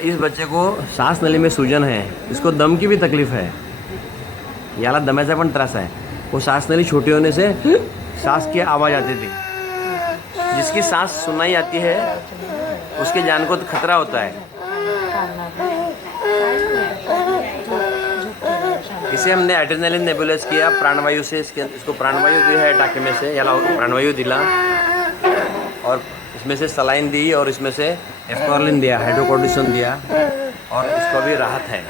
इस बच्चे को सांस नली में सूजन है, इसको दम की भी तकलीफ है, याला दम्याचा पण त्रास आहे। वो सांस नली छोटी होने से सांस की आवाज़ आती थी। जिसकी सांस सुनाई आती है उसके जान को तो खतरा होता है। इसे हमने एड्रेनालिन नेबुलाइज किया प्राणवायु से, इसको प्राणवायु दी है टाके में से, याला प्राणवायु दिला और इसमें से सलाइन दी और इसमें से एस्कॉर्लिन दिया, हाइड्रोकोर्टिसोन दिया और इसको भी राहत है।